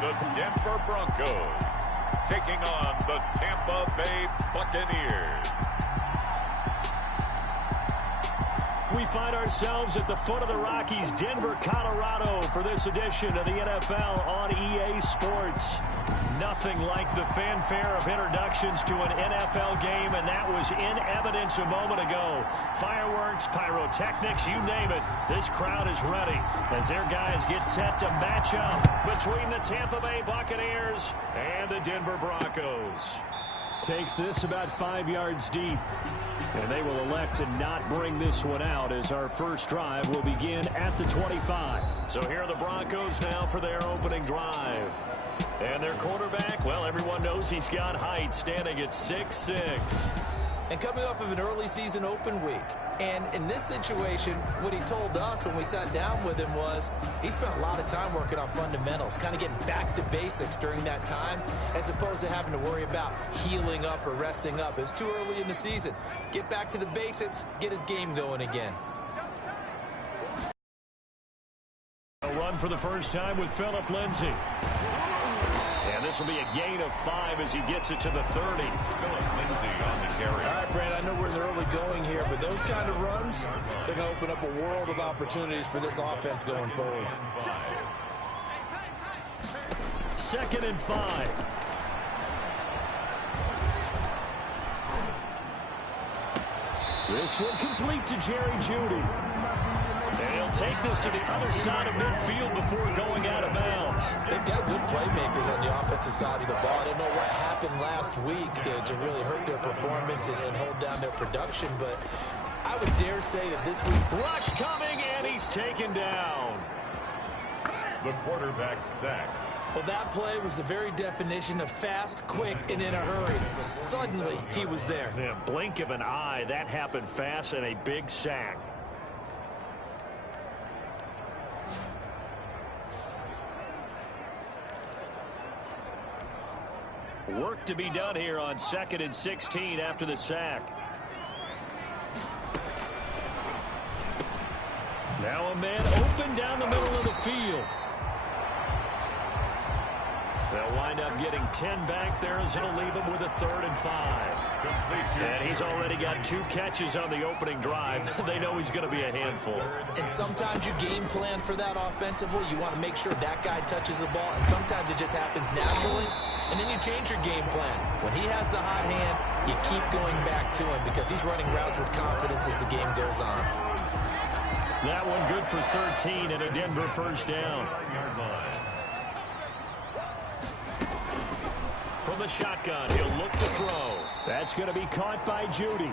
the Denver Broncos taking on the Tampa Bay Buccaneers. We find ourselves at the foot of the Rockies, Denver, Colorado, for this edition of the NFL on EA Sports. Nothing like the fanfare of introductions to an NFL game, and that was in evidence a moment ago. Fireworks, pyrotechnics, you name it. This crowd is ready as their guys get set to match up between the Tampa Bay Buccaneers and the Denver Broncos. Takes this about 5 yards deep. And they will elect to not bring this one out as our first drive will begin at the 25. So here are the Broncos now for their opening drive. And their quarterback, well, everyone knows he's got height, standing at 6'6". And coming off of an early season open week. And in this situation, what he told us when we sat down with him was he spent a lot of time working on fundamentals, kind of getting back to basics during that time, as opposed to having to worry about healing up or resting up. It was too early in the season. Get back to the basics, get his game going again. A run for the first time with Phillip Lindsay. And this will be a gain of 5 as he gets it to the 30. Phillip Lindsay on the carry. All right, Brad, I know we're in the early going here, but those kind of runs, they're going to open up a world of opportunities for this offense going forward. 2nd and 5. This one complete to Jerry Jeudy. And he'll take this to the other side of midfield before going out of bounds. They've got good playmakers on the offensive side of the ball. I don't know what happened last week to really hurt their performance and hold down their production, but I would dare say that this week... Rush coming, and he's taken down. The quarterback sacked. Well, that play was the very definition of fast, quick, and in a hurry. Suddenly, he was there. The blink of an eye, that happened fast, and a big sack. Work to be done here on 2nd and 16 after the sack. Now a man open down the middle of the field. They'll wind up getting 10 back there as it'll leave him with a 3rd and 5. And he's already got 2 catches on the opening drive. They know he's going to be a handful. And sometimes you game plan for that offensively. You want to make sure that guy touches the ball, and sometimes it just happens naturally. And then you change your game plan. When he has the hot hand, you keep going back to him because he's running routes with confidence as the game goes on. That one good for 13 and a Denver first down. From the shotgun, he'll look to throw. That's going to be caught by Jeudy.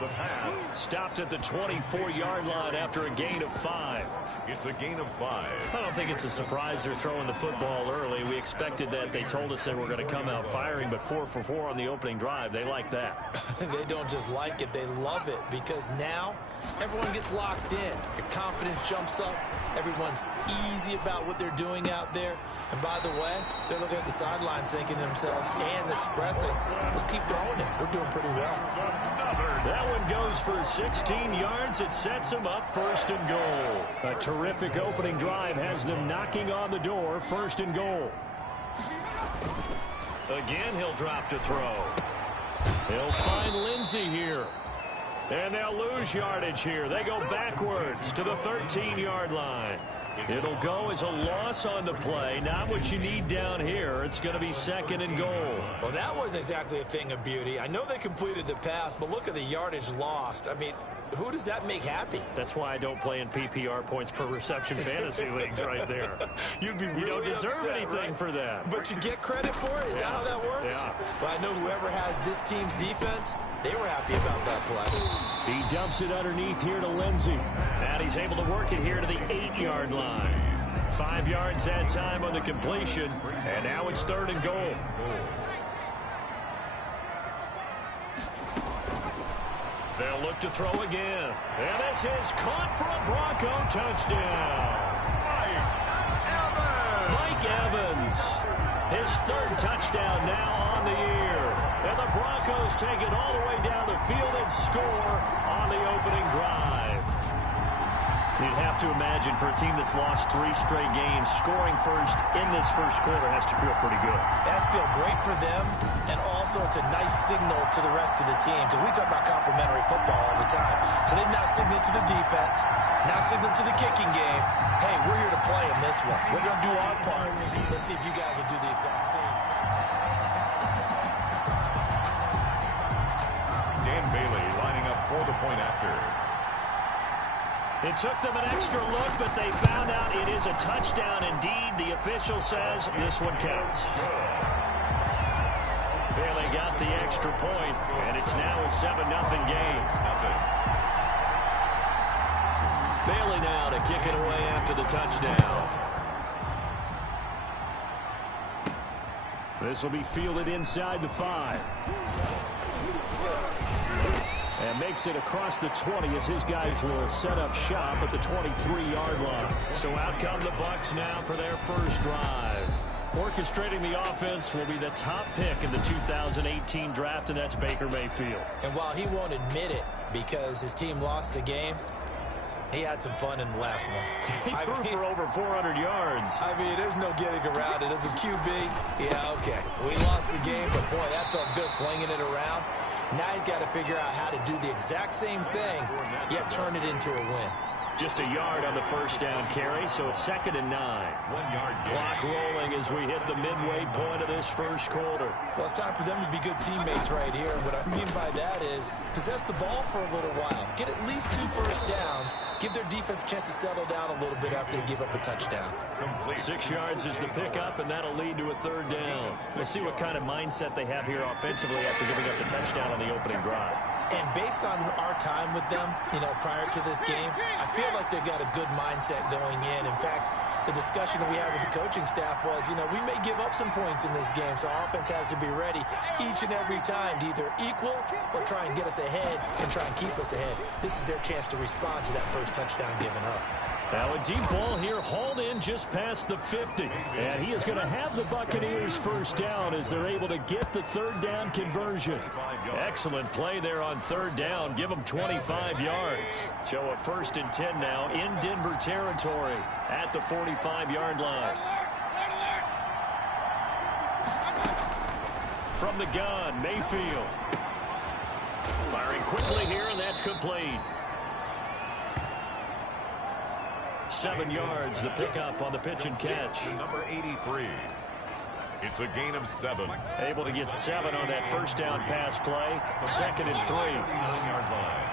The pass stopped at the 24-yard line after a gain of 5. It's a gain of 5. I don't think it's a surprise they're throwing the football early. We expected that. They told us they were going to come out firing, but 4 for 4 on the opening drive. They like that. They don't just like it, they love it, because now everyone gets locked in. Your confidence jumps up. Everyone's easy about what they're doing out there. And by the way, they're looking at the sideline thinking to themselves and expressing, let's keep throwing it. We're doing pretty well. That one goes for 16 yards. It sets them up 1st and goal. A terrific opening drive has them knocking on the door. 1st and goal. Again, he'll drop to throw. He'll find Lindsay here. And they'll lose yardage here. They go backwards to the 13-yard line. It'll go as a loss on the play. Not what you need down here. It's going to be 2nd and goal. Well, that wasn't exactly a thing of beauty. I know they completed the pass, but look at the yardage lost. I mean, who does that make happy? That's why I don't play in PPR points per reception fantasy leagues right there. You'd be really You don't deserve upset, anything right? for that. But you get credit for it? Is that how that works? Yeah. Well, I know whoever has this team's defense, they were happy about that play. He dumps it underneath here to Lindsay. And he's able to work it here to the 8-yard line. 5 yards that time on the completion. And now it's 3rd and goal. They'll look to throw again. And this is caught for a Bronco touchdown. Mike Evans. His 3rd touchdown now on the year. And the Broncos take it all the way down the field and score on the opening drive. You'd have to imagine for a team that's lost 3 straight games, scoring first in this first quarter has to feel pretty good. It has to feel great for them, and also it's a nice signal to the rest of the team, because we talk about complementary football all the time. So they've now signaled to the defense, now signaled to the kicking game, hey, we're here to play in this one. We're going to do our part. Let's see if you guys will do the exact same. Dan Bailey lining up for the point after. It took them an extra look, but they found out it is a touchdown indeed. The official says this one counts. Bailey got the extra point, and it's now a 7-0 game. Bailey now to kick it away after the touchdown. This will be fielded inside the 5. And makes it across the 20 as his guys will set up shop at the 23-yard line. So out come the Bucks now for their first drive. Orchestrating the offense will be the top pick in the 2018 draft, and that's Baker Mayfield. And while he won't admit it because his team lost the game, he had some fun in the last one. He threw for over 400 yards. I mean, there's no getting around it. As a QB, yeah, okay. We lost the game, but boy, that felt good flinging it around. Now he's got to figure out how to do the exact same thing, yet turn it into a win. Just a yard on the first down carry, so it's 2nd and 9. 1 yard Clock rolling as we hit the midway point of this first quarter. Well, it's time for them to be good teammates right here. And what I mean by that is possess the ball for a little while. Get at least 2 first downs. Give their defense a chance to settle down a little bit after they give up a touchdown. 6 yards is the pickup, and that'll lead to a 3rd down. We'll see what kind of mindset they have here offensively after giving up the touchdown on the opening drive. And based on our time with them, prior to this game, I feel like they've got a good mindset going in. In fact, the discussion that we had with the coaching staff was, we may give up some points in this game, so our offense has to be ready each and every time to either equal or try and get us ahead and try and keep us ahead. This is their chance to respond to that first touchdown given up. Now a deep ball here, hauled in just past the 50. And he is going to have the Buccaneers first down as they're able to get the 3rd down conversion. Excellent play there on 3rd down. Give them 25 yards. So a 1st and 10 now in Denver territory at the 45-yard line. From the gun, Mayfield. Firing quickly here, and that's complete. 7 yards, the pickup on the pitch and catch. Number 83. It's a gain of 7. Able to get 7 on that first down pass play. 2nd and 3. 9-yard line.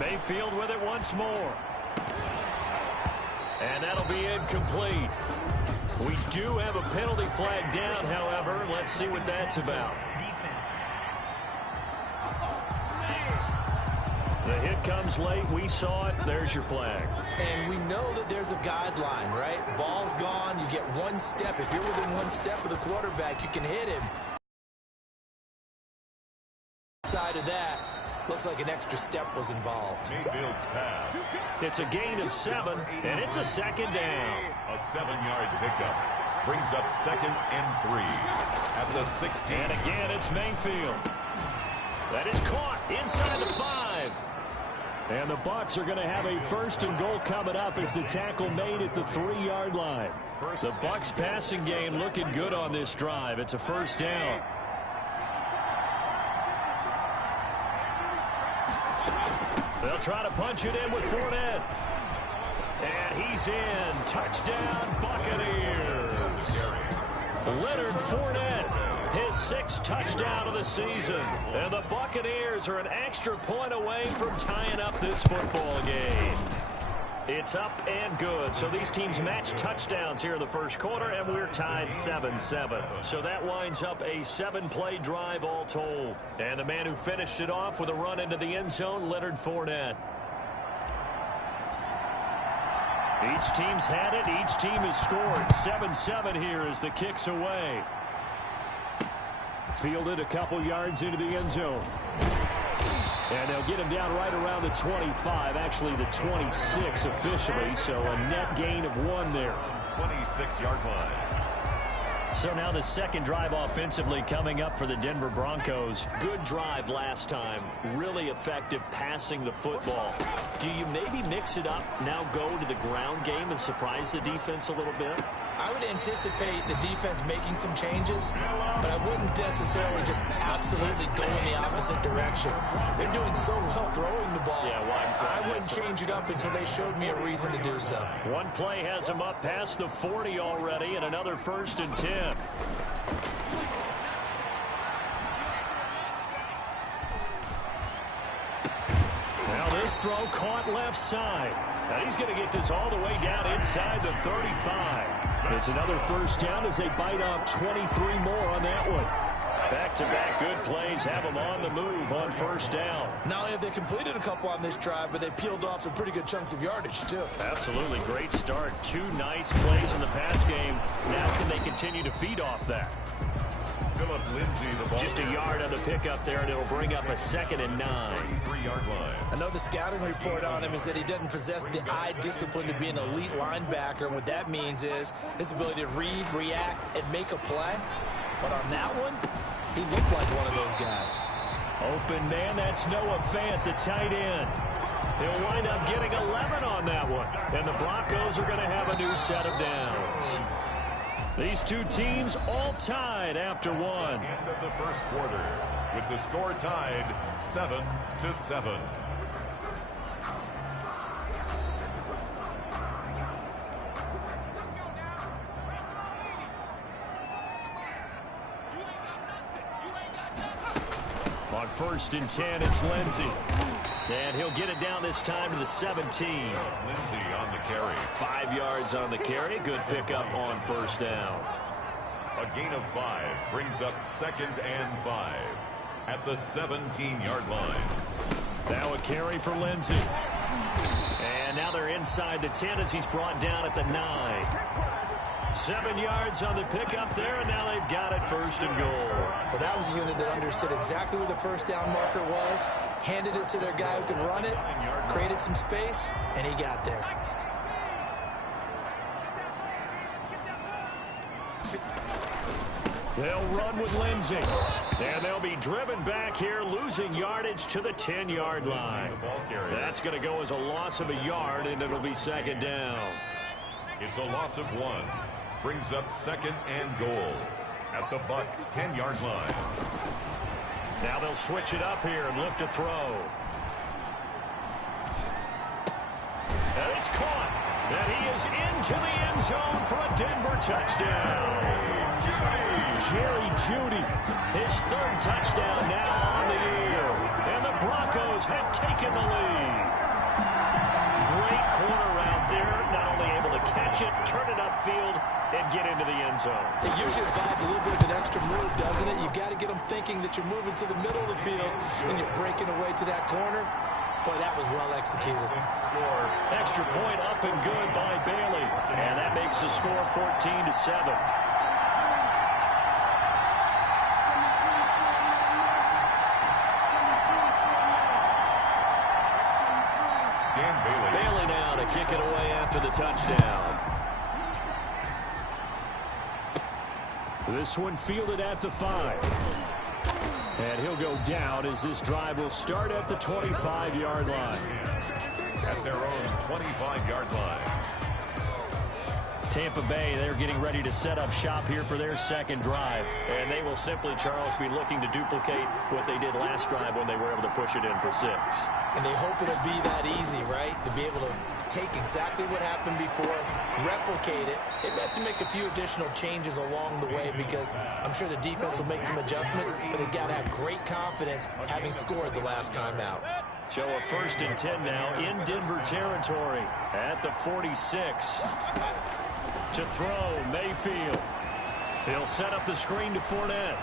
Mayfield with it once more. And that'll be incomplete. We do have a penalty flag down, however. Let's see what that's about. The hit comes late. We saw it. There's your flag. And we know that there's a guideline, right? Ball's gone. You get 1 step. If you're within 1 step of the quarterback, you can hit him. Side of that, looks like an extra step was involved. Mayfield's pass. It's a gain of 7, and it's a 2nd down. A 7-yard pickup brings up 2nd and 3 at the 16. And again, it's Mayfield. That is caught inside the 5. And the Bucks are going to have a 1st and goal coming up as the tackle made at the 3-yard line. The Bucks passing game looking good on this drive. It's a 1st down. They'll try to punch it in with Fournette. And he's in. Touchdown, Buccaneers. Leonard Fournette, his 6th touchdown of the season. And the Buccaneers are an extra point away from tying up this football game. It's up and good. So these teams match touchdowns here in the first quarter, and we're tied 7-7. So that winds up a 7-play drive all told. And the man who finished it off with a run into the end zone, Leonard Fournette. Each team's had it. Each team has scored. 7-7 here as the kick's away. Fielded a couple yards into the end zone. And they'll get him down right around the 25, actually the 26 officially, so a net gain of 1 there. 26-yard line. So now the second drive offensively coming up for the Denver Broncos. Good drive last time. Really effective passing the football. Do you maybe mix it up, now go to the ground game and surprise the defense a little bit? I would anticipate the defense making some changes, but I wouldn't necessarily just absolutely go in the opposite direction. They're doing so well throwing the ball. Yeah, I wouldn't change it up until they showed me a reason to do so. One play has them up past the 40 already, and another 1st and 10. Now this throw caught left side. And he's going to get this all the way down inside the 35. It's another 1st down as they bite off 23 more on that one. Back-to-back good plays have them on the move on 1st down. Not only have they completed a couple on this drive, but they peeled off some pretty good chunks of yardage, too. Absolutely great start. 2 nice plays in the pass game. Now can they continue to feed off that? Just a yard on the pickup there, and it'll bring up a 2nd and 9. 3-yard line. I know the scouting report on him is that he doesn't possess the eye discipline to be an elite linebacker, and what that means is his ability to read, react, and make a play. But on that one, he looked like one of those guys. Open man, that's Noah Fant, the tight end. He'll wind up getting 11 on that one, and the Broncos are going to have a new set of downs. These two teams all tied after one. End of the 1st quarter with the score tied 7-7. On 1st and 10, it's Lindsey. And he'll get it down this time to the 17. Lindsey on the carry. 5 yards on the carry. Good pickup on 1st down. A gain of 5 brings up 2nd and 5 at the 17-yard line. Now a carry for Lindsey. And now they're inside the 10 as he's brought down at the 9. 7 yards on the pickup there, and now they've got it 1st and goal. Well, that was a unit that understood exactly where the 1st down marker was, handed it to their guy who could run it, created some space, and he got there. They'll run with Lindsey. And they'll be driven back here, losing yardage to the 10-yard line. That's going to go as a loss of a yard, and it'll be 2nd down. It's a loss of 1. Brings up 2nd and goal at the Bucks 10-yard line. Now they'll switch it up here and look to throw. And it's caught. And he is into the end zone for a Denver touchdown. Jerry Jeudy, his 3rd touchdown now on the year. And the Broncos have taken the lead. Great corner out there, not only able to catch it, turn it upfield, and get into the end zone. It usually involves a little bit of an extra move, doesn't it? You've got to get them thinking that you're moving to the middle of the field and you're breaking away to that corner. Boy, that was well executed. Extra point up and good by Bailey. And that makes the score 14-7. Bailey now to kick it away after the touchdown. This one fielded at the 5. And he'll go down as this drive will start at the 25-yard line. At their own 25-yard line. Tampa Bay, they're getting ready to set up shop here for their 2nd drive. And they will simply, Charles, be looking to duplicate what they did last drive when they were able to push it in for 6. And they hope it'll be that easy, right? To be able to take exactly what happened before, replicate it. They have to make a few additional changes along the way because I'm sure the defense will make some adjustments, but they've got to have great confidence having scored the last time out. So a 1st and 10 now in Denver territory at the 46. To throw, Mayfield. He'll set up the screen to Fournette.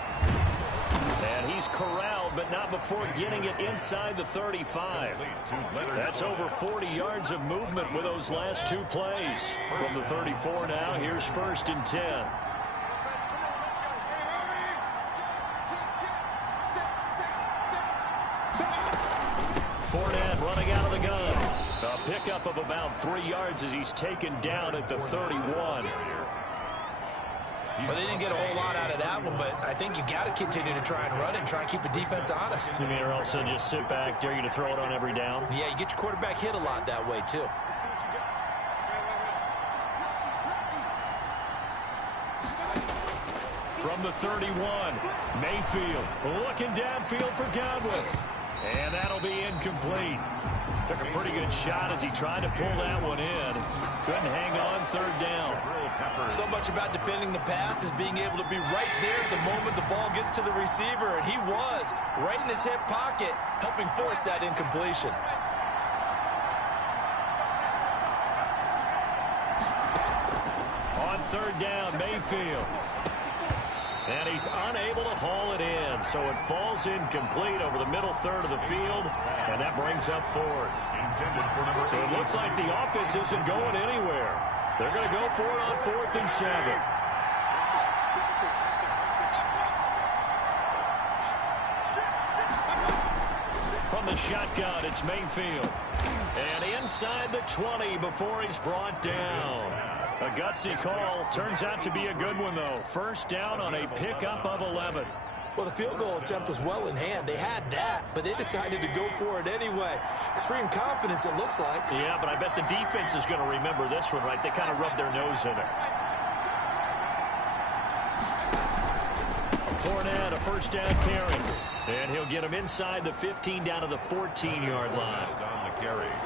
And he's corralled, but not before getting it inside the 35. That's over 40 yards of movement with those last 2 plays. From the 34 now, here's 1st and 10. Fournette running out of the gun. A pickup of about 3 yards as he's taken down at the 31. Well, they didn't get a whole lot out of that one, but I think you got to continue to try and run it and try and keep the defense honest. You mean or else they'll just sit back, dare you to throw it on every down? Yeah, you get your quarterback hit a lot that way, too. From the 31, Mayfield looking downfield for Godwin. And that'll be incomplete. Took a pretty good shot as he tried to pull that one in. Couldn't hang on third down. So much about defending the pass is being able to be right there at the moment the ball gets to the receiver, and he was right in his hip pocket, helping force that incompletion. On third down, Mayfield. And he's unable to haul it in, so it falls incomplete over the middle third of the field, and that brings up fourth. So it looks like the offense isn't going anywhere. They're going to go for it on 4th and 7. From the shotgun, it's Mayfield. And inside the 20 before he's brought down. A gutsy call. Turns out to be a good one, though. First down on a pickup of 11. Well, the field goal attempt was well in hand. They had that, but they decided to go for it anyway. Extreme confidence, it looks like. Yeah, but I bet the defense is going to remember this one, right? They kind of rubbed their nose in it. Fournette, a first down carry. And he'll get him inside the 15 down to the 14-yard line.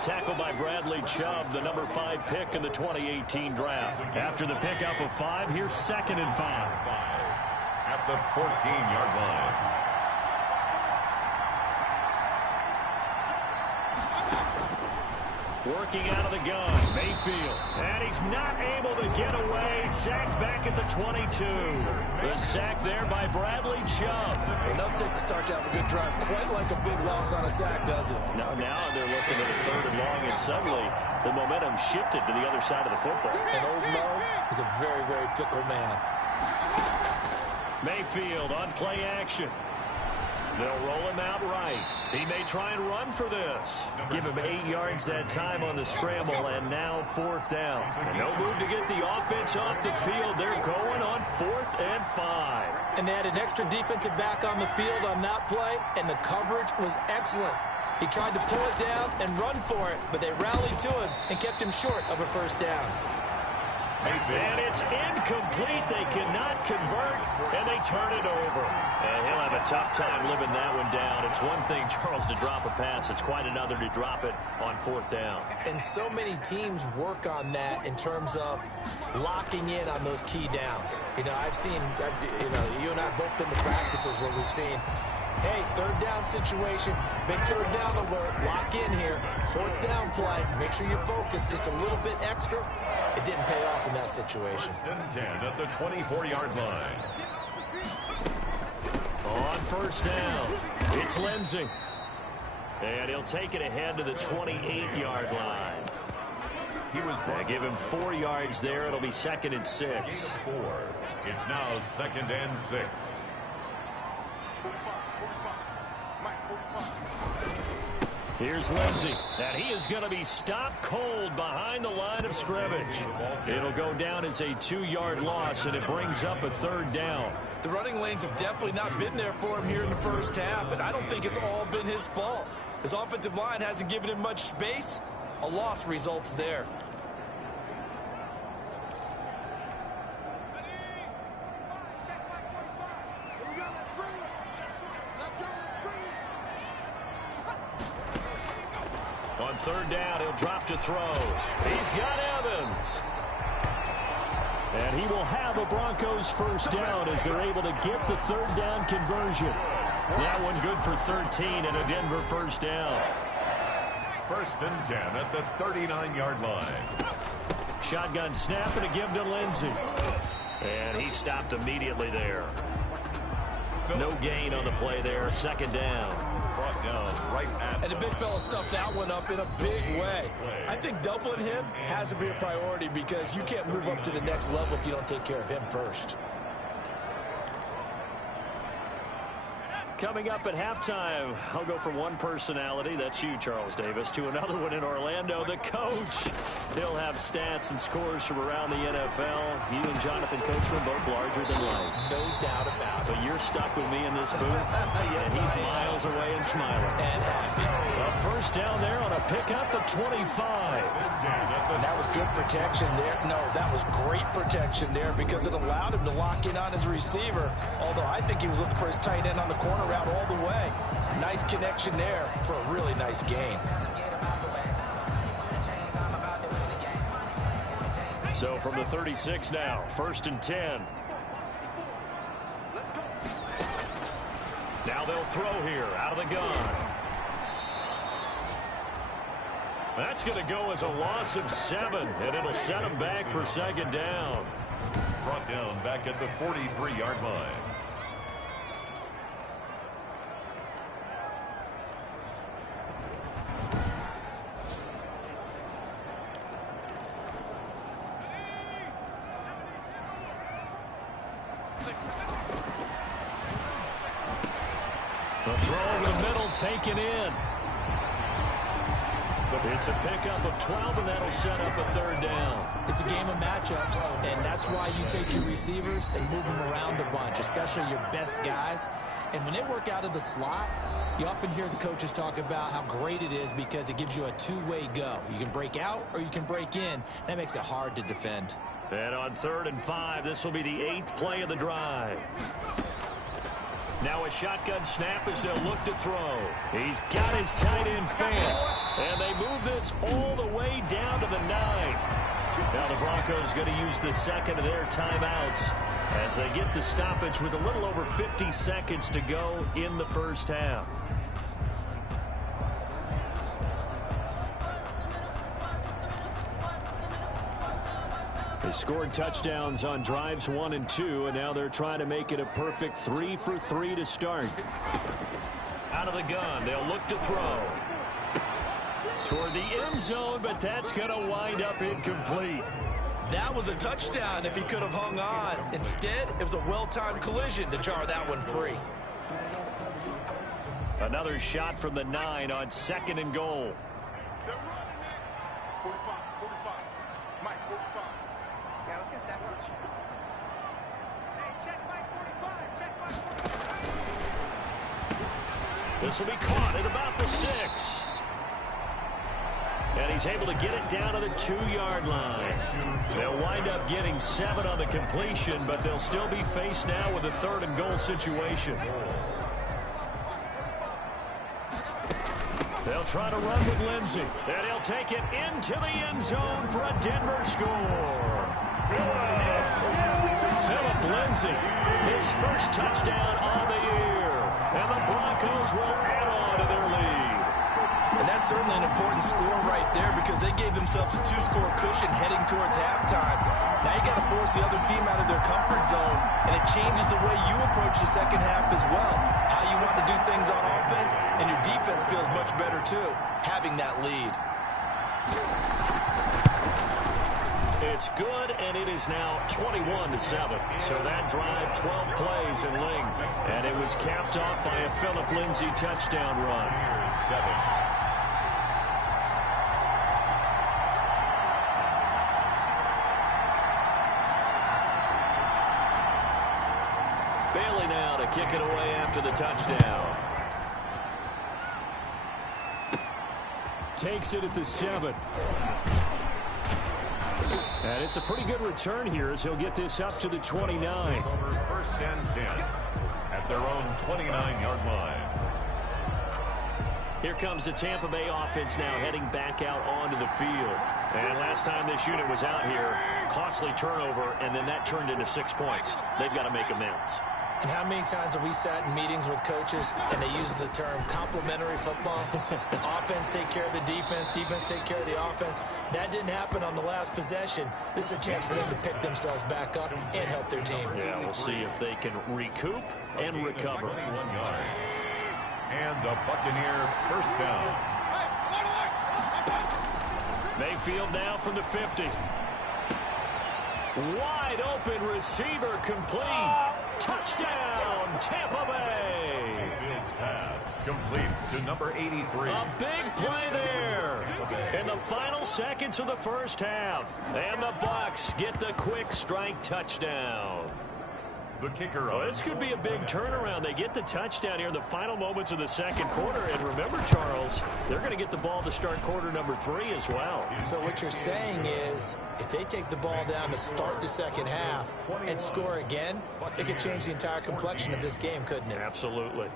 Tackled by Bradley Chubb, the number 5 pick in the 2018 draft. After the pickup of 5, here's 2nd and 5. At the 14-yard line. Working out of the gun, Mayfield. And he's not able to get away. Sacked back at the 22. The sack there by Bradley Chubb. Enough takes a start to have a good drive. Quite like a big loss on a sack, does it? Now they're looking at a 3rd and long, and suddenly the momentum shifted to the other side of the football. And old Mo is a very, very fickle man. Mayfield on play action. They'll roll him out right. He may try and run for this. Give him 8 yards that time on the scramble, and now 4th down. And no move to get the offense off the field. They're going on 4th and 5. And they had an extra defensive back on the field on that play, and the coverage was excellent. He tried to pull it down and run for it, but they rallied to him and kept him short of a first down. And it's incomplete. They cannot convert, and they turn it over. And he'll have a tough time living that one down. It's one thing, Charles, to drop a pass. It's quite another to drop it on 4th down. And so many teams work on that in terms of locking in on those key downs. You know, I've seen, you and I have both been to practices where we've seen, hey, 3rd down situation, big 3rd down alert, lock in here, 4th down play, make sure you focus just a little bit extra. It didn't pay off in that situation. 1st and 10 at the 24-yard line. On 1st down, it's Lindsey. And he'll take it ahead to the 28-yard line. They give him 4 yards there. It'll be 2nd and 6. 4. It's now 2nd and 6. Here's Lindsey, and he is going to be stopped cold behind the line of scrimmage. It'll go down as a 2-yard loss, and it brings up a 3rd down. The running lanes have definitely not been there for him here in the first half, and I don't think it's all been his fault. His offensive line hasn't given him much space. A loss results there. On 3rd down, he'll drop to throw. He's got Evans. And he will have a Broncos first down as they're able to get the 3rd down conversion. That one good for 13 and a Denver first down. 1st and 10 at the 39-yard line. Shotgun snap and a give to Lindsey. And he stopped immediately there. No gain on the play there. 2nd down. Brought down right at and the big fella stuffed that one up in a big way. I think doubling him has to be a priority because you can't move up to the next level if you don't take care of him first. Coming up at halftime, I'll go from one personality, that's you, Charles Davis, to another one in Orlando, the coach. He'll have stats and scores from around the NFL. You and Jonathan Coachman both larger than life. No doubt about it. But you're stuck with me in this booth, yes, and he's miles away and smiling. And happy. A first down there on a pickup at 25. And that was good protection there. No, that was great protection there because it allowed him to lock in on his receiver, although I think he was looking for his tight end on the corner route all the way. Nice connection there for a really nice gain. So from the 36 now, 1st and 10. Now they'll throw here out of the gun. That's going to go as a loss of 7, and it'll set them back for 2nd down. Brought down back at the 43-yard line. The throw over the middle taken in. It's a pickup of 12, and that'll set up a 3rd down. It's a game of matchups, and that's why you take your receivers and move them around a bunch, especially your best guys. And when they work out of the slot, you often hear the coaches talk about how great it is because it gives you a two-way go. You can break out or you can break in. That makes it hard to defend. And on 3rd and 5, this will be the 8th play of the drive. Now a shotgun snap as they'll look to throw. He's got his tight end fan. And they move this all the way down to the 9. Now the Broncos going to use the 2nd of their timeouts as they get the stoppage with a little over 50 seconds to go in the 1st half. They scored touchdowns on drives 1 and 2, and now they're trying to make it a perfect 3 for 3 to start. Out of the gun, they'll look to throw. Toward the end zone, but that's going to wind up incomplete. That was a touchdown if he could have hung on. Instead, it was a well-timed collision to jar that one free. Another shot from the 9 on 2nd and goal. They're running it. 45, 45. Mike, 45. Yeah, let's get a sandwich. Hey, check Mike 45. Check Mike 45. This will be caught at about the 6. And he's able to get it down to the 2-yard line. They'll wind up getting 7 on the completion, but they'll still be faced now with a 3rd and goal situation. They'll try to run with Lindsey. And he'll take it into the end zone for a Denver score. Philip Lindsey, his first touchdown on the year. And the Broncos will add on to their lead. And that's certainly an important score right there because they gave themselves a 2-score cushion heading towards halftime. Now you got to force the other team out of their comfort zone, and it changes the way you approach the 2nd half as well. How you want to do things on offense, and your defense feels much better too, having that lead. It's good, and it is now 21-7. So that drive, 12 plays in length. And it was capped off by a Philip Lindsey touchdown run. Here's 7. Bailey now to kick it away after the touchdown. Takes it at the 7. And it's a pretty good return here as he'll get this up to the 29. Over 1st and 10 at their own 29-yard line. Here comes the Tampa Bay offense now heading back out onto the field. And last time this unit was out here, costly turnover, and then that turned into 6 points. They've got to make amends. And how many times have we sat in meetings with coaches and they use the term complementary football? Offense take care of the defense, defense take care of the offense. That didn't happen on the last possession. This is a chance for them to pick themselves back up and help their team. Yeah, we'll see if they can recoup and recover. 21 yards. And a Buccaneer first down. Mayfield now from the 50. Wide open receiver complete. Touchdown, Tampa Bay. Complete to number 83. A big play there in the final seconds of the first half. And the Bucks get the quick strike touchdown. The kicker. Well, this could be a big turnaround. They get the touchdown here in the final moments of the second quarter. And remember, Charles, they're going to get the ball to start quarter number 3 as well. So what you're saying is if they take the ball down to start the second half and score again, it could change the entire complexion of this game, couldn't it? Absolutely.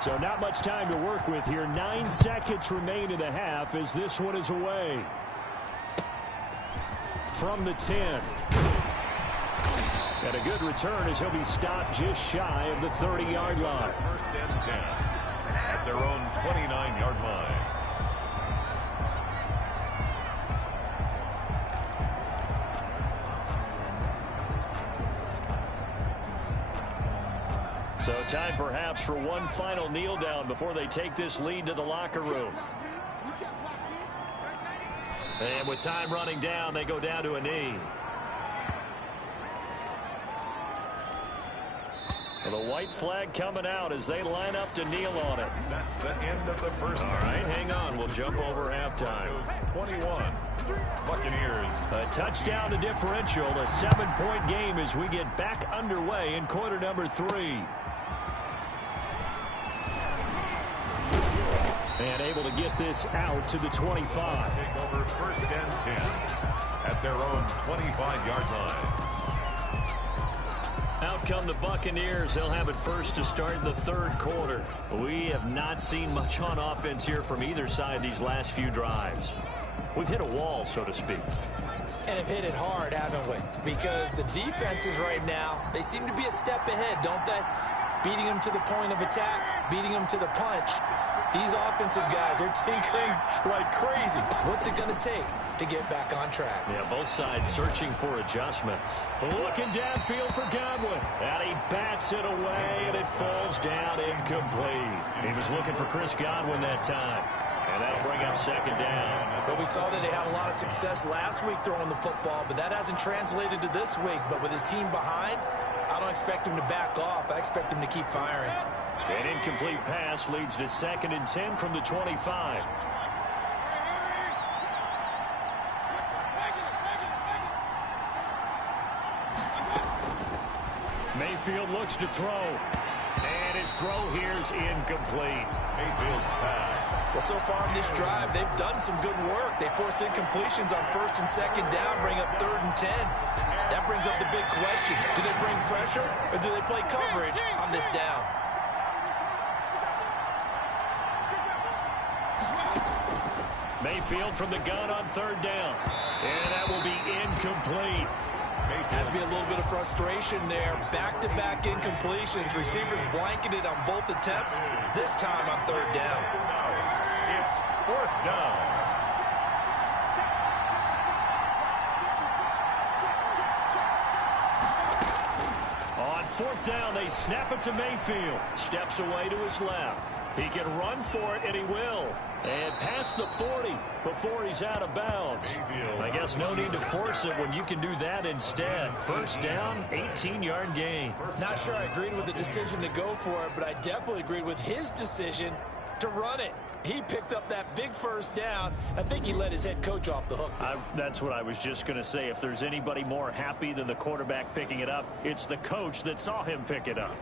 So not much time to work with here. 9 seconds remain in the half as this one is away. From the 10. And a good return as he'll be stopped just shy of the 30-yard line. First and 10 at their own 29-yard line. So time perhaps for one final kneel down before they take this lead to the locker room. And with time running down, they go down to a knee. Well, the white flag coming out as they line up to kneel on it. That's the end of the first. All right, hang on. We'll jump over halftime. 21. Buccaneers. A touchdown to differential. A 7-point game as we get back underway in quarter number 3. And able to get this out to the 25. Take over first and 10 at their own 25-yard line. Out come the Buccaneers. They'll have it first to start the third quarter. We have not seen much on offense here from either side these last few drives. We've hit a wall, so to speak. And have hit it hard, haven't we? Because the defenses right now, they seem to be a step ahead, don't they? Beating them to the point of attack, beating them to the punch. These offensive guys are tinkering like crazy. What's it going to take to get back on track? Yeah, both sides searching for adjustments. Looking downfield for Godwin. And he bats it away, and it falls down incomplete. He was looking for Chris Godwin that time. And that'll bring up second down. But we saw that they had a lot of success last week throwing the football, but that hasn't translated to this week. But with his team behind, I don't expect him to back off. I expect him to keep firing. An incomplete pass leads to second and 10 from the 25. Mayfield looks to throw. And his throw here is incomplete. Mayfield's pass. Well, so far in this drive, they've done some good work. They force incompletions on first and second down, bring up third and 10. That brings up the big question. Do they bring pressure or do they play coverage on this down? Mayfield from the gun on third down. And that will be incomplete. Has to be a little bit of frustration there. Back-to-back incompletions. Receivers blanketed on both attempts, this time on third down. It's fourth down. On fourth down, they snap it to Mayfield. Steps away to his left. He can run for it, and he will. And past the 40 before he's out of bounds. I guess no need to force it when you can do that instead. First down, 18-yard gain. Not sure I agreed with the decision to go for it, but I definitely agreed with his decision to run it. He picked up that big first down. I think he let his head coach off the hook. That's what I was just going to say. If there's anybody more happy than the quarterback picking it up, it's the coach that saw him pick it up.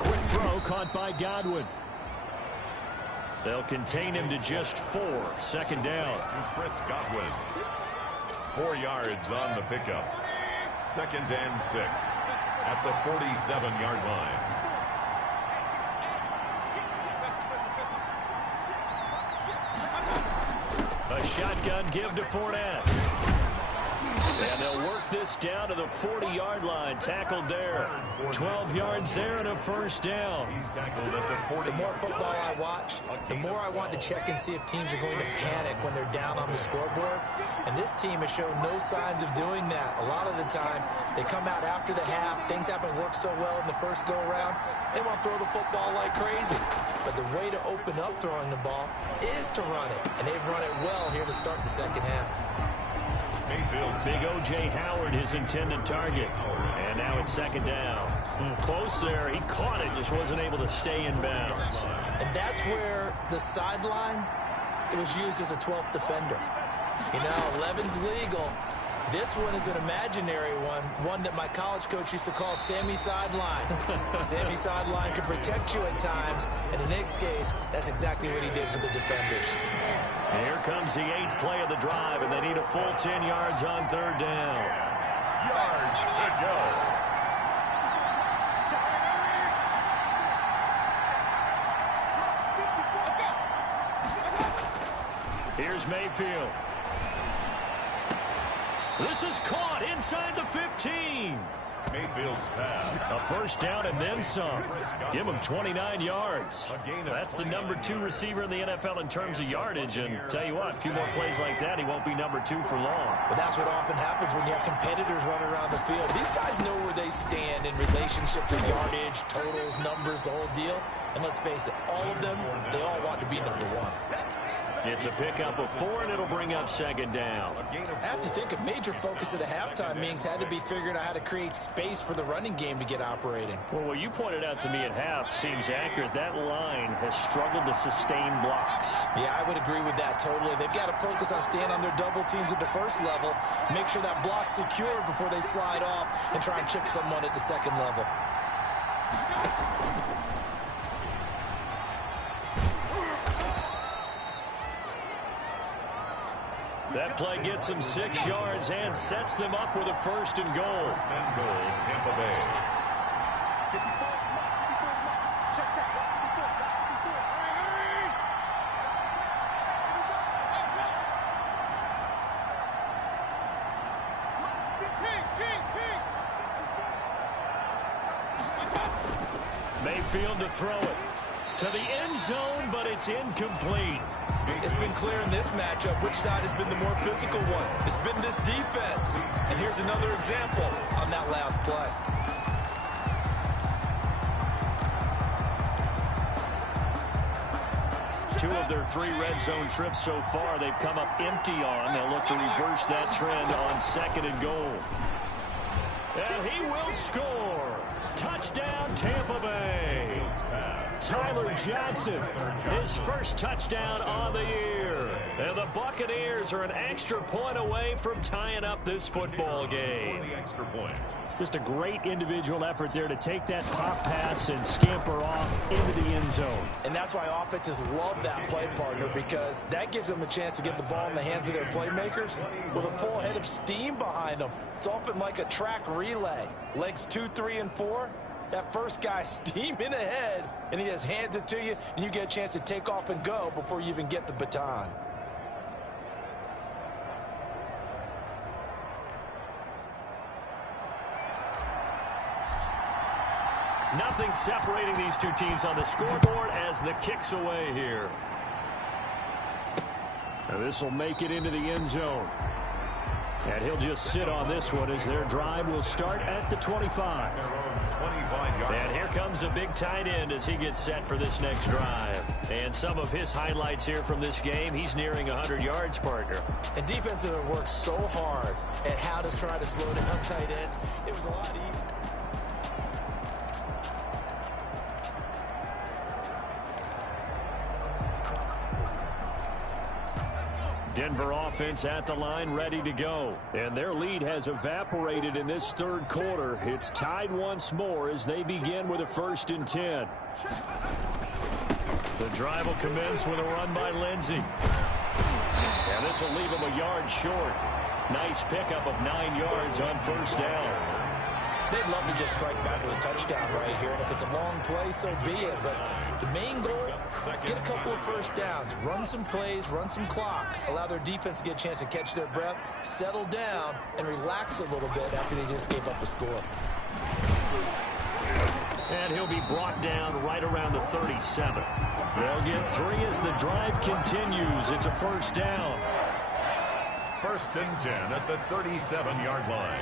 Quick throw caught by Godwin. They'll contain him to just 4. Second down. Chris Godwin. 4 yards on the pickup. Second and 6 at the 47-yard line. Shotgun give to Fournette. And they'll work this down to the 40-yard line. Tackled there. 12 yards there and a first down. The more football I watch, the more I want to check and see if teams are going to panic when they're down on the scoreboard. And this team has shown no signs of doing that. A lot of the time, they come out after the half. Things haven't worked so well in the first go-around. They want to throw the football like crazy. But the way to open up throwing the ball is to run it. And they've run it well here to start the second half. Big O.J. Howard, his intended target. And now it's second down. Close there. He caught it, just wasn't able to stay in bounds. And that's where the sideline, it was used as a 12th defender. You know, 11's legal. This one is an imaginary one that my college coach used to call Sammy Sideline. Sammy Sideline can protect you at times, and in this case, that's exactly what he did for the defenders. And here comes the 8th play of the drive, and they need a full 10 yards on third down. Yards to go. Here's Mayfield. This is caught inside the 15. Mayfield's pass. A first down and then some. Give him 29 yards. That's the number 2 receiver in the NFL in terms of yardage. And tell you what, a few more plays like that, he won't be number 2 for long. But that's what often happens when you have competitors running around the field. These guys know where they stand in relationship to yardage, totals, numbers, the whole deal. And let's face it, all of them, they all want to be number 1. It's a pickup of 4, and it'll bring up second down. I have to think a major focus of the halftime meetings had to be figuring out how to create space for the running game to get operating. Well, what you pointed out to me at half seems accurate. That line has struggled to sustain blocks. Yeah, I would agree with that totally. They've got to focus on staying on their double teams at the first level, make sure that block's secured before they slide off and try and chip someone at the second level. That play gets them 6 yards and sets them up with a first and goal. First and goal, Tampa Bay. Mayfield to throw it to the end zone, but it's incomplete. It's been clear in this matchup which side has been the more physical one. It's been this defense. And here's another example on that last play. Two of their 3 red zone trips so far, they've come up empty on. They'll look to reverse that trend on second and goal. And he will score. Touchdown, Tampa Bay. Tyler Johnson, his first touchdown on the year. And the Buccaneers are an extra point away from tying up this football game. Extra point. Just a great individual effort there to take that pop pass and scamper off into the end zone. And that's why offenses love that play partner, because that gives them a chance to get the ball in the hands of their playmakers with a full head of steam behind them. It's often like a track relay. Legs 2, 3, and 4. That first guy steaming ahead, and he just hands it to you, and you get a chance to take off and go before you even get the baton. Nothing separating these two teams on the scoreboard as the kick's away here. Now this will make it into the end zone. And he'll just sit on this one as their drive will start at the 25. And here comes a big tight end as he gets set for this next drive. And some of his highlights here from this game, he's nearing 100 yards, partner. And defenses have worked so hard at how to try to slow down tight ends. It was a lot easier. Denver offense at the line, ready to go. And their lead has evaporated in this third quarter. It's tied once more as they begin with a 1st and 10. The drive will commence with a run by Lindsey. And this will leave him a yard short. Nice pickup of 9 yards on first down. They'd love to just strike back with a touchdown right here, and if it's a long play, so be it. But the main goal, get a couple of first downs, run some plays, run some clock, allow their defense to get a chance to catch their breath, settle down, and relax a little bit after they just gave up a score. And he'll be brought down right around the 37. They'll get 3 as the drive continues. It's a first down. 1st and 10 at the 37-yard line.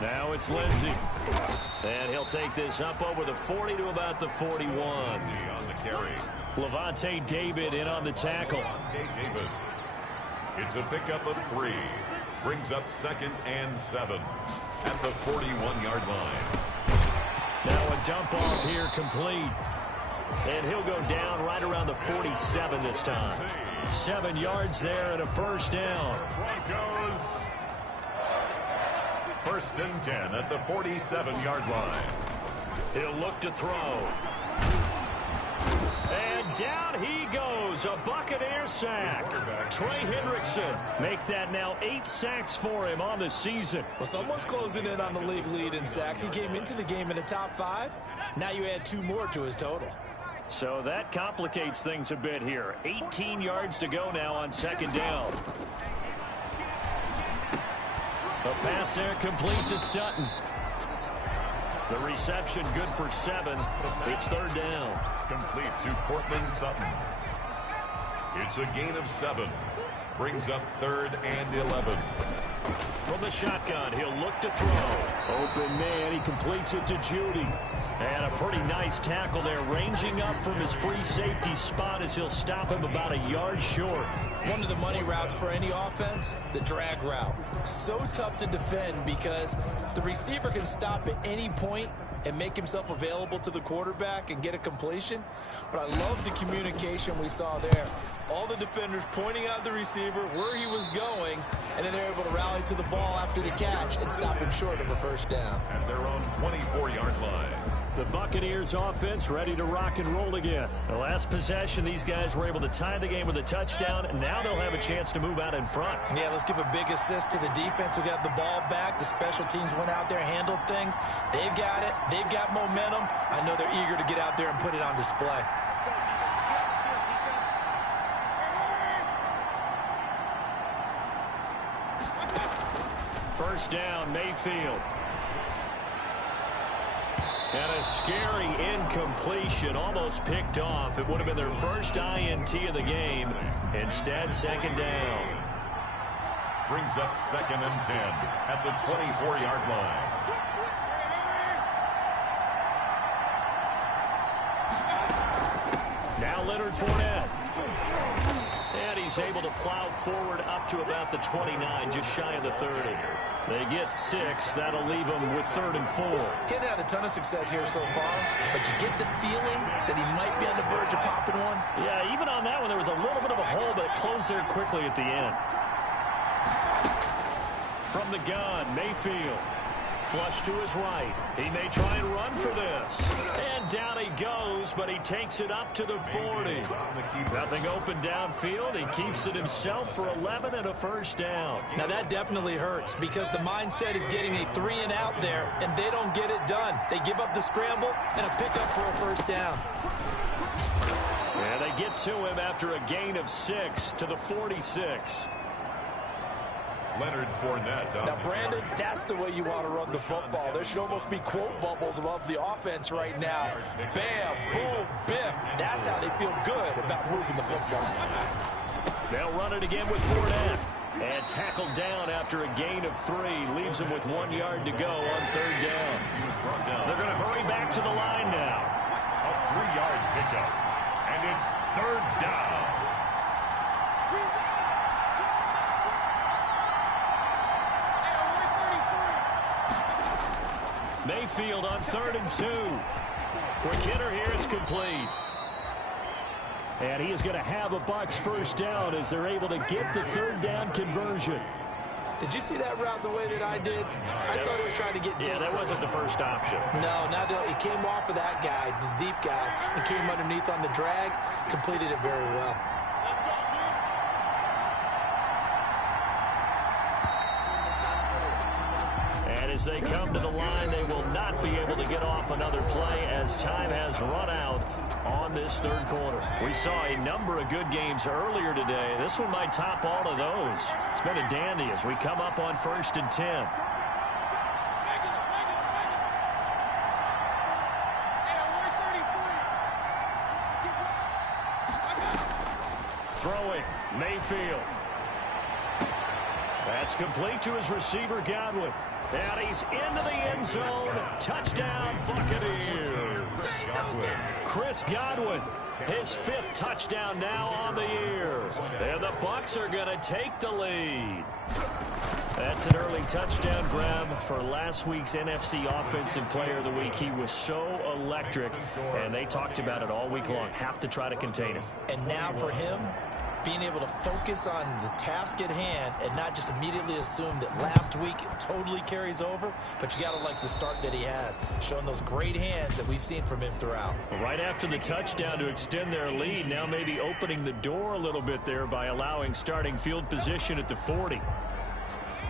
Now it's Lindsey. And he'll take this up over the 40 to about the 41. On the carry. Levante David in on the tackle. Levante David. It's a pickup of 3. Brings up 2nd and 7 at the 41-yard line. Now a dump off here complete. And he'll go down right around the 47 this time. 7 yards there and a first down. Broncos. 1st and 10 at the 47-yard line. He'll look to throw. And down he goes. A Buccaneer sack. Trey Hendrickson make that now 8 sacks for him on the season. Well, someone's closing in on the league lead in sacks. He came into the game in the top 5. Now you add 2 more to his total. So that complicates things a bit here. 18 yards to go now on 2nd down. The pass there complete to Sutton. The reception good for 7. It's 3rd down. Complete to Cortland Sutton. It's a gain of 7. Brings up 3rd and 11. From the shotgun, he'll look to throw. Open man, he completes it to Judy. And a pretty nice tackle there, ranging up from his free safety spot as he'll stop him about a yard short. One of the money routes for any offense, the drag route. So tough to defend because the receiver can stop at any point and make himself available to the quarterback and get a completion. But I love the communication we saw there. All the defenders pointing out the receiver where he was going, and then they're able to rally to the ball after the catch and stop him short of a first down. At their own 24-yard line. The Buccaneers offense ready to rock and roll again. The last possession, these guys were able to tie the game with a touchdown, and now they'll have a chance to move out in front. Yeah, let's give a big assist to the defense who got the ball back. The special teams went out there, handled things. They've got it. They've got momentum. I know they're eager to get out there and put it on display. Let's go, defense. Let's get on the field, defense. First down, Mayfield. And a scary incompletion, almost picked off. It would have been their first INT of the game. Instead, 2nd down. Brings up 2nd and 10 at the 24-yard line. Now Leonard Fournette. And he's able to plow forward up to about the 29, just shy of the 30. They get 6. That'll leave them with 3rd and 4. He's had a ton of success here so far, but you get the feeling that he might be on the verge of popping one. Yeah, even on that one, there was a little bit of a hole, but it closed there quickly at the end. From the gun, Mayfield. Flush to his right. He may try and run for this. And down he goes, but he takes it up to the 40. Nothing open downfield. He keeps it himself for 11 and a first down. Now that definitely hurts because the mindset is getting a 3 and out there, and they don't get it done. They give up the scramble and a pickup for a first down. And they get to him after a gain of 6 to the 46. Leonard Fournette. Now, Brandon, that's the way you want to run the football. There should almost be quote bubbles above the offense right now. Bam, boom, biff. That's how they feel good about moving the football. They'll run it again with Fournette. And tackled down after a gain of 3. Leaves him with 1 yard to go on 3rd down. They're going to hurry back to the line now. A 3-yard pickup. And it's 3rd down. Mayfield on 3rd and 2. Quick hitter here, it's complete. And he is going to have a Bucks first down as they're able to get the 3rd down conversion. Did you see that route the way that I did? I thought he was trying to get deep. Yeah, that wasn't the first option. No, it came off of that guy, the deep guy, and came underneath on the drag, completed it very well. And as they come to the line, they will not be able to get off another play as time has run out on this third quarter. We saw a number of good games earlier today. This one might top all of those. It's been a dandy as we come up on 1st and 10. Throwing, Mayfield. That's complete to his receiver, Godwin. And he's into the end zone. Touchdown, Buccaneers. Chris Godwin, his 5th touchdown now on the year. And the Bucks are going to take the lead. That's an early touchdown grab for last week's NFC Offensive Player of the Week. He was so electric, and they talked about it all week long. Have to try to contain him. And now for him, being able to focus on the task at hand and not just immediately assume that last week it totally carries over, but you got to like the start that he has, showing those great hands that we've seen from him throughout. Right after the touchdown to extend their lead, now maybe opening the door a little bit there by allowing starting field position at the 40.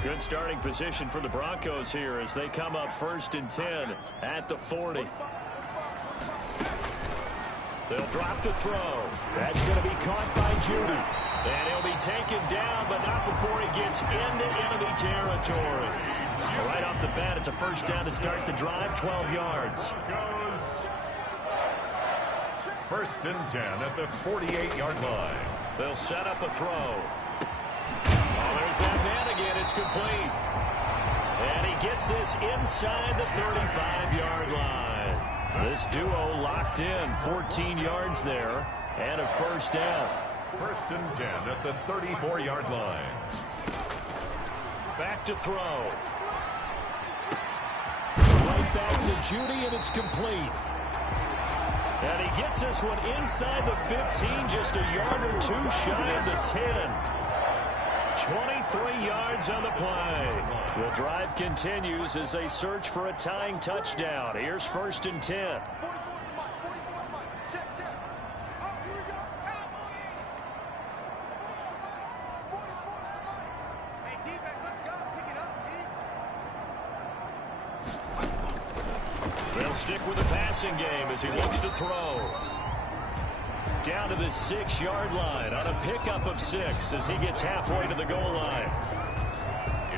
Good starting position for the Broncos here as they come up 1st and 10 at the 40. They'll drop the throw. That's going to be caught by Judy. And he'll be taken down, but not before he gets into enemy territory. Right off the bat, it's a first down to start the drive, 12 yards. 1st and 10 at the 48-yard line. They'll set up a throw. Oh, there's that man again. It's complete. And he gets this inside the 35-yard line. This duo locked in, 14 yards there, and a first down. 1st and 10 at the 34-yard line. Back to throw. Right back to Judy, and it's complete. And he gets this one inside the 15, just a yard or two shy of the 10. 23 yards on the play. The drive continues as they search for a tying touchdown. Here's 1st and 10. They'll stick with the passing game as he looks to throw. Down to the 6-yard line on a pickup of 6 as he gets halfway to the goal line.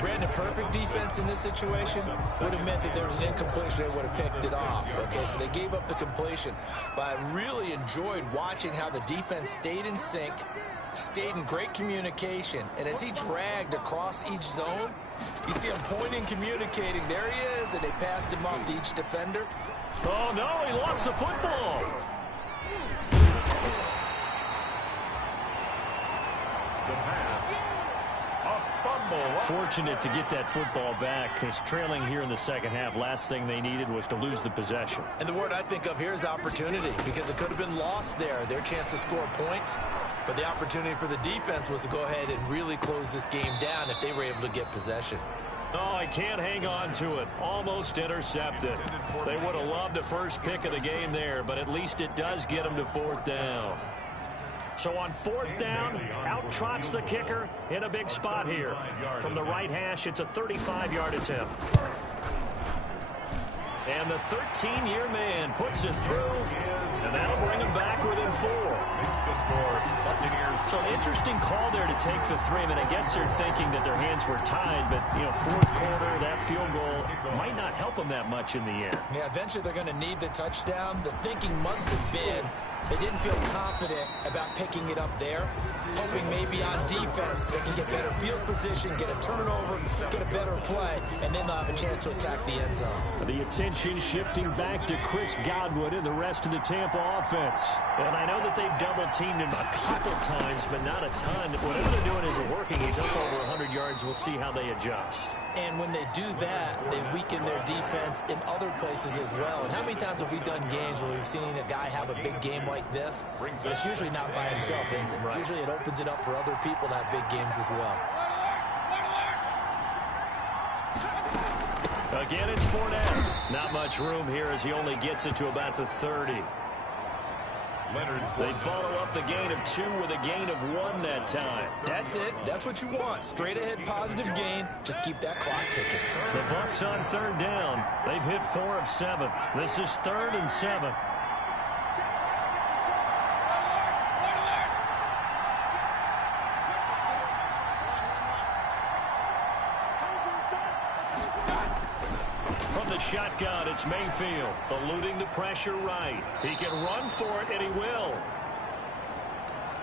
Ran a perfect defense in this situation would have meant that there was an incompletion. They would have picked it off. Okay, so they gave up the completion. But I really enjoyed watching how the defense stayed in sync, stayed in great communication. And as he dragged across each zone, you see him pointing, communicating. There he is, and they passed him off to each defender. Oh, no, he lost the football. The pass. A fumble. Fortunate to get that football back because trailing here in the second half, last thing they needed was to lose the possession. And the word I think of here is opportunity, because it could have been lost there, their chance to score points. But the opportunity for the defense was to go ahead and really close this game down if they were able to get possession. Oh, he can't hang on to it. Almost intercepted. They would have loved the first pick of the game there, but at least it does get them to 4th down. So on 4th down, out trots the kicker in a big spot here. From the right hash, it's a 35-yard attempt. And the 13-year man puts it through, and that'll bring him back within 4. Makes the score. Buccaneers. So an interesting call there to take the 3. I mean, I guess they're thinking that their hands were tied, but, you know, 4th quarter, that field goal might not help them that much in the end. Yeah, eventually they're going to need the touchdown. The thinking must have been they didn't feel confident about picking it up there, hoping maybe on defense they can get better field position, get a turnover, get a better play, and then they'll have a chance to attack the end zone. The attention shifting back to Chris Godwin and the rest of the Tampa offense. And I know that they've double-teamed him a couple times, but not a ton. Whatever they're doing isn't working. He's up over 100 yards. We'll see how they adjust. And when they do that, they weaken their defense in other places as well. And how many times have we done games where we've seen a guy have a big game like this? But it's usually not by himself, is it? Right. Usually it opens it up for other people to have big games as well. Again, it's Fournette. Not much room here as he only gets it to about the 30. They follow up the gain of 2 with a gain of 1 that time. That's it. That's what you want. Straight ahead positive gain. Just keep that clock ticking. The Bucks on 3rd down. They've hit 4 of 7. This is 3rd and 7. From the shotgun, it's Mayfield, eluding the pressure right. He can run for it, and he will.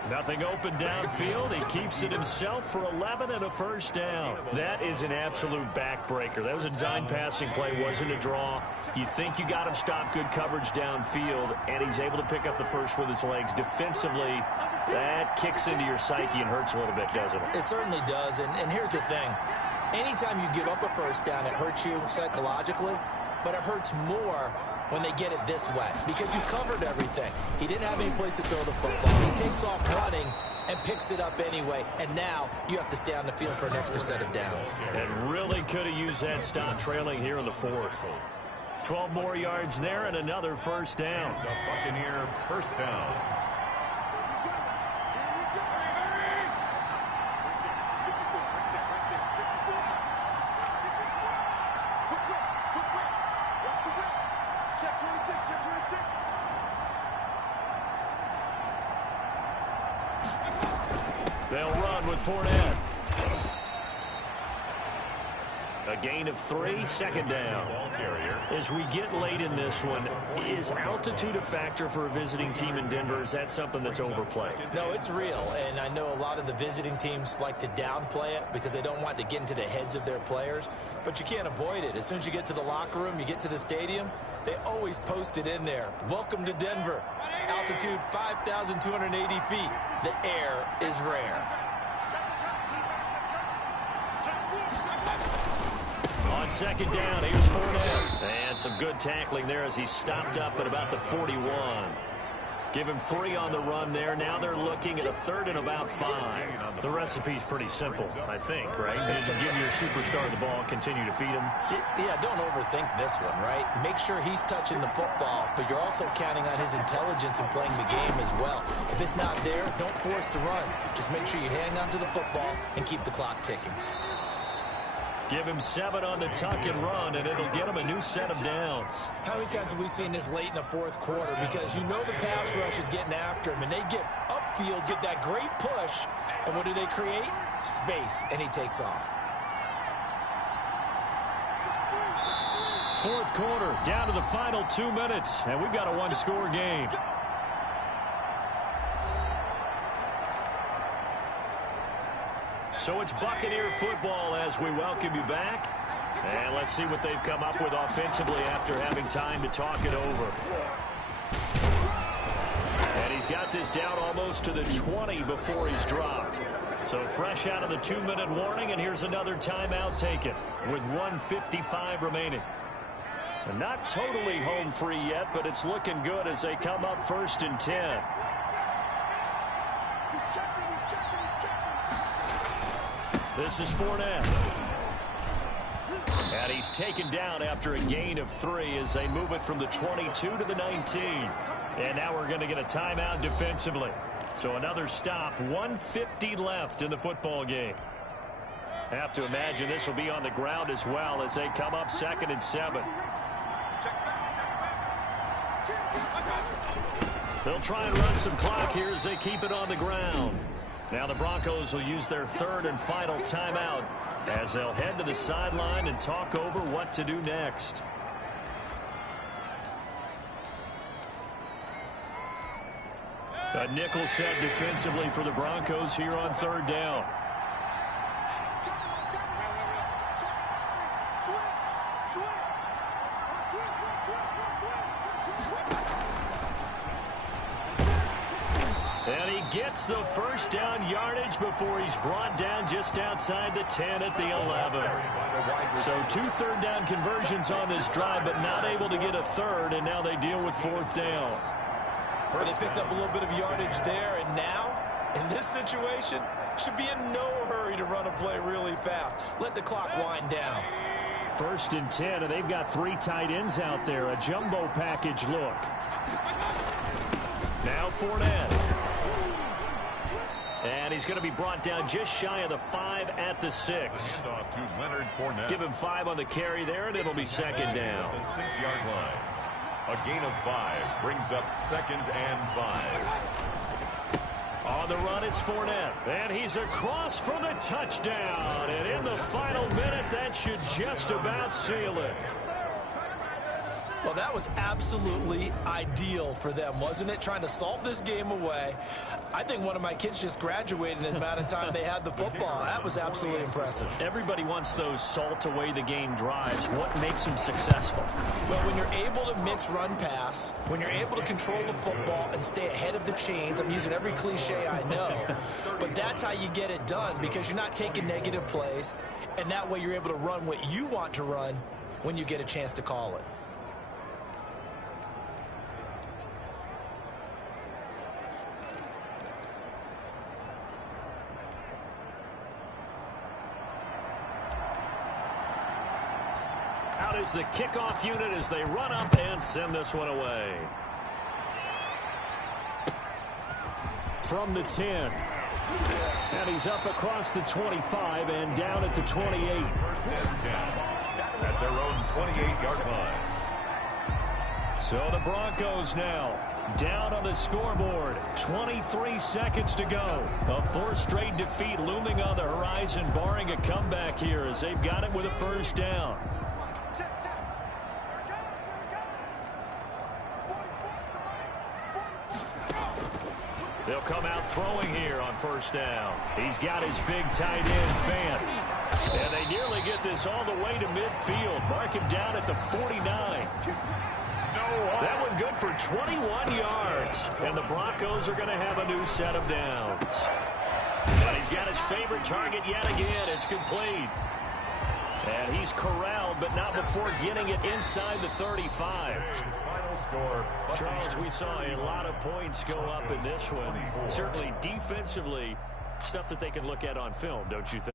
Nothing open downfield. He keeps it himself for 11 and a 1st down. That is an absolute backbreaker. That was a design passing play, wasn't a draw. You think you got him stopped, good coverage downfield, and he's able to pick up the first with his legs. Defensively, that kicks into your psyche and hurts a little bit, doesn't it? It certainly does, and here's the thing. Anytime you give up a 1st down, it hurts you psychologically, but it hurts more when they get it this way because you've covered everything. He didn't have any place to throw the football. He takes off running and picks it up anyway, and now you have to stay on the field for an extra set of downs. And really could have used that stop trailing here in the 4th. 12 more yards there and another 1st down. The Buccaneer 1st down. They'll run with Fournette. A gain of 3, 2nd down. As we get late in this one, is altitude a factor for a visiting team in Denver? Is that something that's overplayed? No, it's real, and I know a lot of the visiting teams like to downplay it because they don't want to get into the heads of their players, but you can't avoid it. As soon as you get to the locker room, you get to the stadium, they always post it in there. Welcome to Denver. Altitude 5,280 feet. The air is rare. On 2nd down, here's Fournette. And some good tackling there as he stopped up at about the 41. Give him 3 on the run there. Now they're looking at a 3rd and about 5. The recipe's pretty simple, I think, right? You give your superstar the ball, continue to feed him. Yeah, don't overthink this one, right? Make sure he's touching the football, but you're also counting on his intelligence and playing the game as well. If it's not there, don't force the run. Just make sure you hang on to the football and keep the clock ticking. Give him 7 on the tuck and run, and it'll get him a new set of downs. How many times have we seen this late in the 4th quarter? Because you know the pass rush is getting after him, and they get upfield, get that great push, and what do they create? Space, and he takes off. 4th quarter, down to the final 2 minutes, and we've got a 1-score game. So it's Buccaneer football as we welcome you back. And let's see what they've come up with offensively after having time to talk it over. And he's got this down almost to the 20 before he's dropped. So fresh out of the 2-minute warning, and here's another timeout taken with 1:55 remaining. And not totally home free yet, but it's looking good as they come up 1st and 10. This is Fournette. And he's taken down after a gain of 3 as they move it from the 22 to the 19. And now we're going to get a timeout defensively. So another stop, 1:50 left in the football game. Have to imagine this will be on the ground as well as they come up 2nd and 7. They'll try and run some clock here as they keep it on the ground. Now the Broncos will use their 3rd and final timeout as they'll head to the sideline and talk over what to do next. A nickel set defensively for the Broncos here on 3rd down. And he gets the 1st down yardage before he's brought down just outside the 10 at the 11. So 2 3rd down conversions on this drive, but not able to get a 3rd, and now they deal with 4th down. They picked up a little bit of yardage there, and now, in this situation, should be in no hurry to run a play really fast. Let the clock wind down. 1st and 10, and they've got 3 tight ends out there. A jumbo package look. Now Fournette. And he's going to be brought down just shy of the 5 at the 6. Handoff to Leonard Fournette. Give him 5 on the carry there, and it'll be second down. The 6-yard line. A gain of 5 brings up 2nd and 5. On the run, it's Fournette. And he's across for the touchdown. And in the final minute, that should just about seal it. Well, that was absolutely ideal for them, wasn't it? Trying to salt this game away. I think one of my kids just graduated in the amount of time they had the football. That was absolutely impressive. Everybody wants those salt away the game drives. What makes them successful? Well, when you're able to mix run pass, when you're able to control the football and stay ahead of the chains, I'm using every cliche I know, but that's how you get it done because you're not taking negative plays, and that way you're able to run what you want to run when you get a chance to call it. Is the kickoff unit as they run up and send this one away. From the 10. And he's up across the 25 and down at the 28. 1st and 10 at their own 28-yard line. So the Broncos now down on the scoreboard. 23 seconds to go. A 4th straight defeat looming on the horizon, barring a comeback here as they've got it with a 1st down. They'll come out throwing here on 1st down. He's got his big tight end, Fant. And they nearly get this all the way to midfield. Mark him down at the 49. That one good for 21 yards. And the Broncos are going to have a new set of downs. And he's got his favorite target yet again. It's complete. And he's corralled, but not before getting it inside the 35. Final score. Charles, we saw a lot of points go up in this one. Certainly defensively, stuff that they can look at on film, don't you think?